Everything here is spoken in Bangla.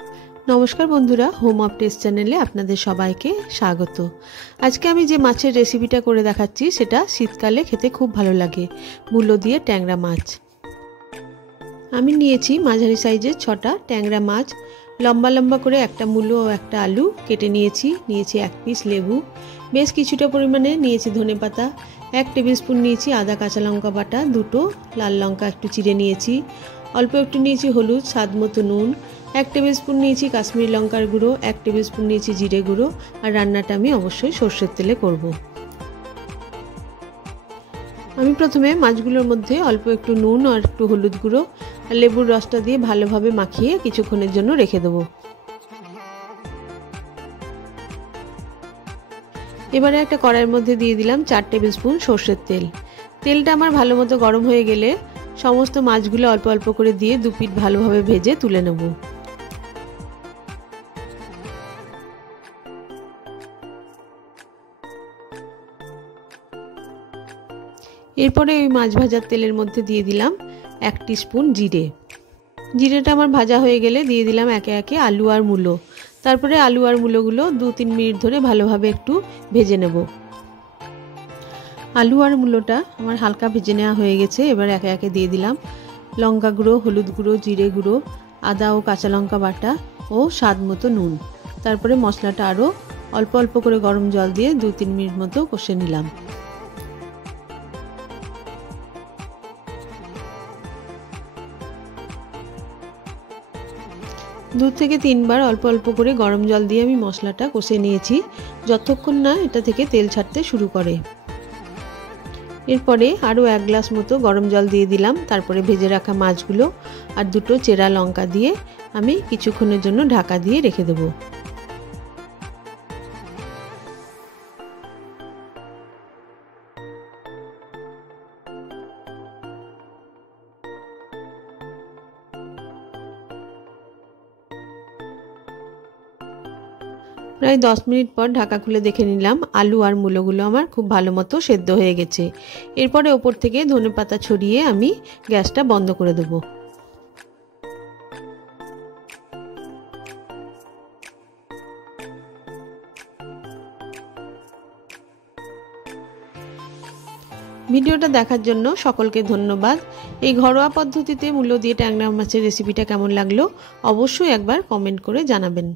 नमस्कार बंधुरा होम अफ टेस्ट चैनेले आपनादेर सबाइके स्वागत। आज के आमी जे माछेर रेसिपिटा करे देखाच्छि सेटा शीतकाले खेते खूब भालो लागे, मूलो दिए टैंगरा माछ। आमी नियेछि माझारि साइजेर 6टा टैंगरा माछ, लम्बा लम्बा करे एकटा मूलो और एकटा आलू केटे नियेछि, नियेछि 1 पिस लेबू, बेश किछुटा परिमाणे नियेछि धनेपाता, 1 टेबिल स्पून नियेछि आदा काँचा लंका बाटा, दुटो लाल लंका एकटु चिड़े नियेछि, अल्प एकटु नियेछि हलुद, स्वाद मतो नुन, 1 टेबिल स्पून नियेछि काश्मीरी लंकार गुঁড়ো, 1 टेबिल स्पून नियेछि जिरे गुঁড়ো और रान्नाटा आमी अवश्यई सर्षेर तेले करब। आमी प्रथमे माछगुलोर मध्य अल्प एकटु नुन और एकटु हलुद गुঁড়ো और लेबुर रसटा दिए भालोभाবে माखिए किछुक्षणेर जन्य रेखे देब। एबारे एकटा कड़ाइয়ের मध्य दिए दिलाम 4 टेबिल स्पून सर्षेर तेल। तेलटा आमार भालोमतो गरम हये गेले समस्त माछगुलो अल्प अल्प करे दिए दु पिठ भालोभाবে भेजे तुले नेब। एरपरे ओई माछ भाजार तेलेर मध्य दिए दिलाम 1 टीस्पून जिरे। जिरेटा आमार भाजा हये गेले दिए दिलाम एके एके आलू और मूलो। तारपरे आलू और मूलोगुलो 2-3 मिनिट धरे भालोभाবে एकटु भेजे नेब। आलू और मूलोटा आमार हालका भेजे नेওয়া हये गेছে। एबार एके एके दिए दिलाम लंका गुঁড়ো, हलुद गुঁড়ো, जिरे गुঁড়ো, आदा और काँचा लंका बाटा और स्वाद मतो नुन। तारपरे मशलाटा आरो अल्प अल्प करे गरम जल दिए 2-3 मिनिट मतो कषे निलाम। दो থেকে 3 বার अल्प अल्प করে গরম জল দিয়ে আমি মশলাটা কষে নিয়েছি যতক্ষণ না এটা থেকে তেল ছাড়তে শুরু করে। এরপরে আরো 1 গ্লাস মতো গরম জল দিয়ে দিলাম। তারপরে ভেজে রাখা মাছগুলো আর দুটো চেরা লঙ্কা দিয়ে আমি কিছুক্ষণের জন্য ঢাকা দিয়ে রেখে দেব। প্রায় 10 মিনিট পর ঢাকা খুলে দেখে নিলাম আলু আর মূলোগুলো আমার খুব ভালো মতো সেদ্ধ হয়ে গেছে। এরপরে উপর থেকে ধনেপাতা ছড়িয়ে আমি গ্যাসটা বন্ধ করে দেব। ভিডিওটা দেখার জন্য সকলকে ধন্যবাদ। এই ঘরোয়া পদ্ধতিতে মূলো দিয়ে ট্যাংরা মাছের রেসিপিটা কেমন লাগলো অবশ্যই একবার কমেন্ট করে জানাবেন।